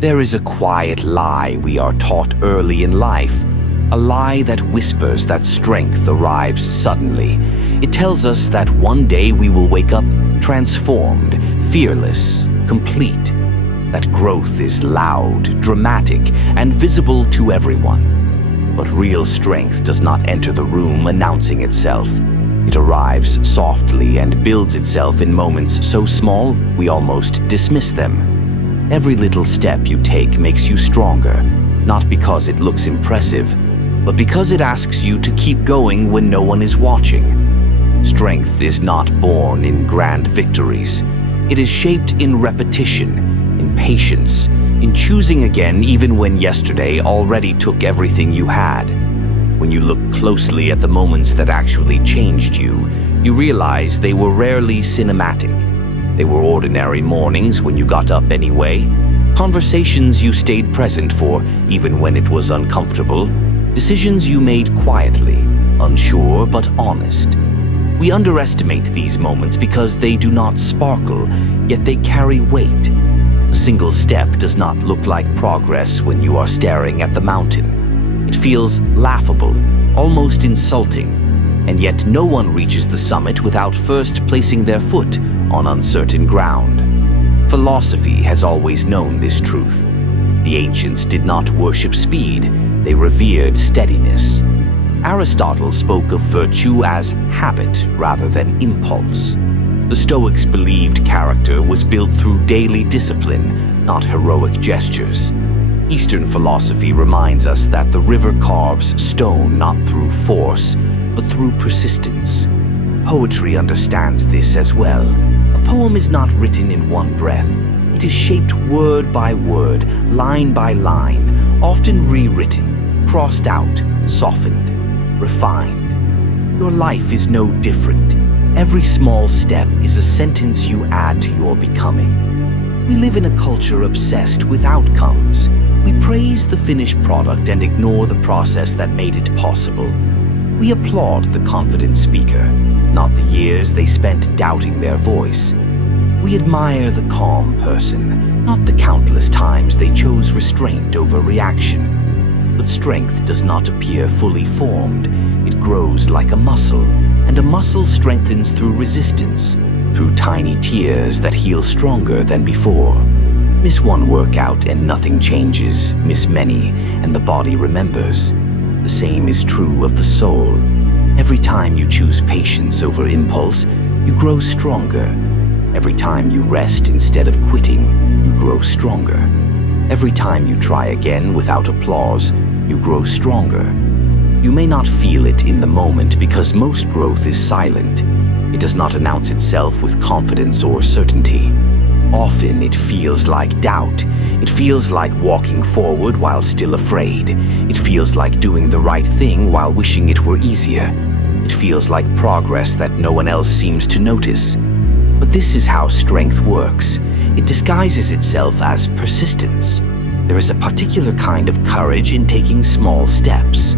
There is a quiet lie we are taught early in life, a lie that whispers that strength arrives suddenly. It tells us that one day we will wake up transformed, fearless, complete, that growth is loud, dramatic, and visible to everyone. But real strength does not enter the room announcing itself. It arrives softly and builds itself in moments so small we almost dismiss them. Every little step you take makes you stronger, not because it looks impressive, but because it asks you to keep going when no one is watching. Strength is not born in grand victories. It is shaped in repetition, in patience, in choosing again even when yesterday already took everything you had. When you look closely at the moments that actually changed you, you realize they were rarely cinematic. They were ordinary mornings when you got up anyway, conversations you stayed present for even when it was uncomfortable, decisions you made quietly, unsure but honest. We underestimate these moments because they do not sparkle, yet they carry weight. A single step does not look like progress when you are staring at the mountain. It feels laughable, almost insulting, and yet no one reaches the summit without first placing their foot on uncertain ground. Philosophy has always known this truth. The ancients did not worship speed, they revered steadiness. Aristotle spoke of virtue as habit rather than impulse. The Stoics believed character was built through daily discipline, not heroic gestures. Eastern philosophy reminds us that the river carves stone not through force, but through persistence. Poetry understands this as well. A poem is not written in one breath. It is shaped word by word, line by line, often rewritten, crossed out, softened, refined. Your life is no different. Every small step is a sentence you add to your becoming. We live in a culture obsessed with outcomes. We praise the finished product and ignore the process that made it possible. We applaud the confident speaker, not the years they spent doubting their voice. We admire the calm person, not the countless times they chose restraint over reaction. But strength does not appear fully formed. It grows like a muscle, and a muscle strengthens through resistance, through tiny tears that heal stronger than before. Miss one workout and nothing changes. Miss many, and the body remembers. The same is true of the soul. Every time you choose patience over impulse, you grow stronger. Every time you rest instead of quitting, you grow stronger. Every time you try again without applause, you grow stronger. You may not feel it in the moment because most growth is silent. It does not announce itself with confidence or certainty. Often it feels like doubt. It feels like walking forward while still afraid. It feels like doing the right thing while wishing it were easier. It feels like progress that no one else seems to notice. But this is how strength works. It disguises itself as persistence. There is a particular kind of courage in taking small steps.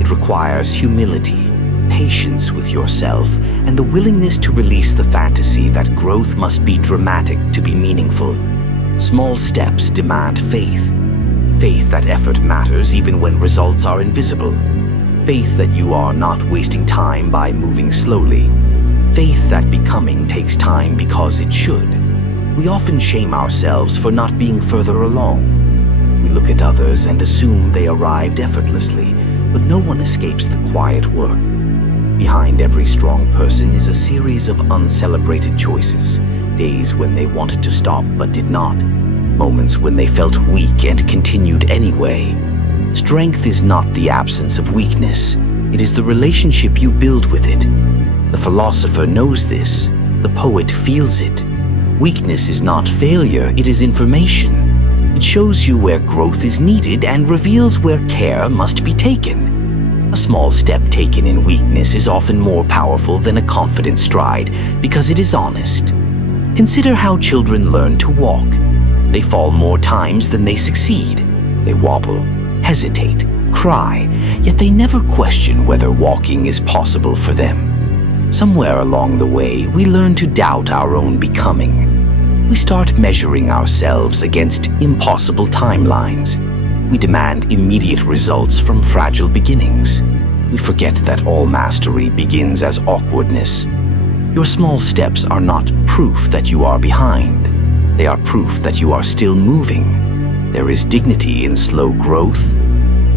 It requires humility, patience with yourself, and the willingness to release the fantasy that growth must be dramatic to be meaningful. Small steps demand faith. Faith that effort matters even when results are invisible. Faith that you are not wasting time by moving slowly. Faith that becoming takes time because it should. We often shame ourselves for not being further along. We look at others and assume they arrived effortlessly, but no one escapes the quiet work. Behind every strong person is a series of uncelebrated choices, days when they wanted to stop but did not, moments when they felt weak and continued anyway. Strength is not the absence of weakness, it is the relationship you build with it. The philosopher knows this, the poet feels it. Weakness is not failure, it is information. It shows you where growth is needed and reveals where care must be taken. A small step taken in weakness is often more powerful than a confident stride because it is honest. Consider how children learn to walk. They fall more times than they succeed. They wobble, hesitate, cry, yet they never question whether walking is possible for them. Somewhere along the way, we learn to doubt our own becoming. We start measuring ourselves against impossible timelines. We demand immediate results from fragile beginnings. We forget that all mastery begins as awkwardness. Your small steps are not proof that you are behind. They are proof that you are still moving. There is dignity in slow growth.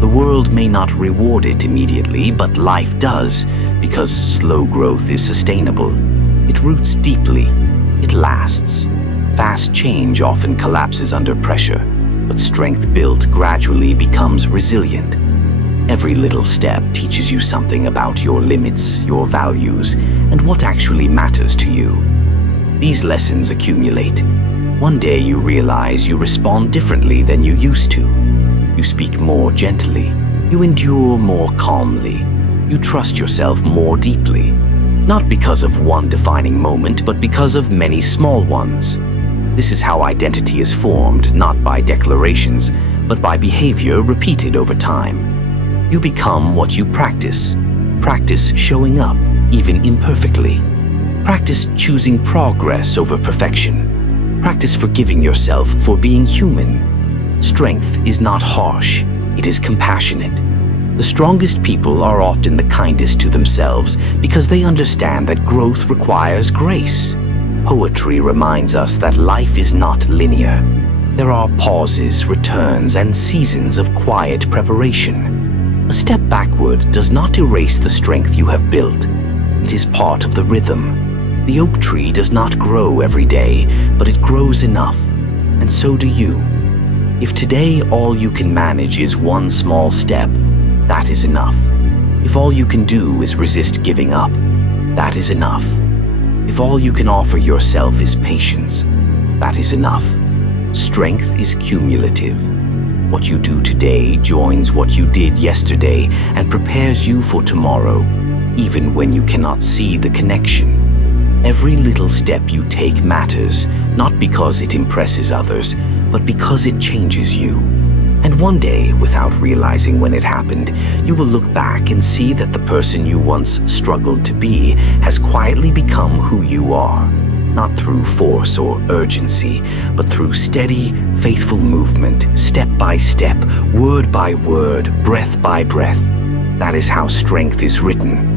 The world may not reward it immediately, but life does, because slow growth is sustainable. It roots deeply. It lasts. Fast change often collapses under pressure, but strength built gradually becomes resilient. Every little step teaches you something about your limits, your values, and what actually matters to you. These lessons accumulate. One day you realize you respond differently than you used to. You speak more gently. You endure more calmly. You trust yourself more deeply. Not because of one defining moment, but because of many small ones. This is how identity is formed, not by declarations, but by behavior repeated over time. You become what you practice. Practice showing up, even imperfectly. Practice choosing progress over perfection. Practice forgiving yourself for being human. Strength is not harsh, it is compassionate. The strongest people are often the kindest to themselves because they understand that growth requires grace. Poetry reminds us that life is not linear. There are pauses, returns, and seasons of quiet preparation. A step backward does not erase the strength you have built. It is part of the rhythm. The oak tree does not grow every day, but it grows enough, and so do you. If today all you can manage is one small step, that is enough. If all you can do is resist giving up, that is enough. If all you can offer yourself is patience, that is enough. Strength is cumulative. What you do today joins what you did yesterday and prepares you for tomorrow, even when you cannot see the connection. Every little step you take matters, not because it impresses others, but because it changes you. And one day, without realizing when it happened, you will look back and see that the person you once struggled to be has quietly become who you are. Not through force or urgency, but through steady, faithful movement, step by step, word by word, breath by breath. That is how strength is written.